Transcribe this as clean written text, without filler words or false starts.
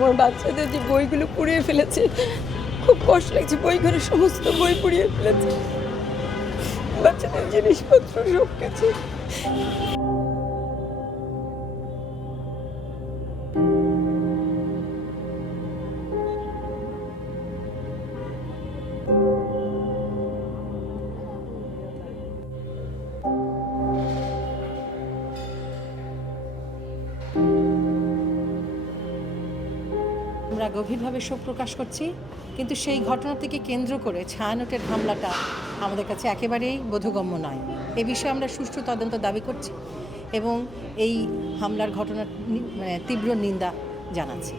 আমার বাচ্চাদের যে বইগুলো পুড়িয়ে ফেলেছে, খুব কষ্ট লাগছে। বই ঘরে সমস্ত বই পুড়িয়ে ফেলেছে, বাচ্চাদের জিনিসপত্র সব কিছু। আমরা গভীরভাবে শোক প্রকাশ করছি, কিন্তু সেই ঘটনাটিকে কেন্দ্র করে ছায়ানটের হামলাটা আমাদের কাছে একেবারেই বোধগম্য নয়। এ বিষয়ে আমরা সুষ্ঠু তদন্ত দাবি করছি এবং এই হামলার ঘটনার তীব্র নিন্দা জানাচ্ছি।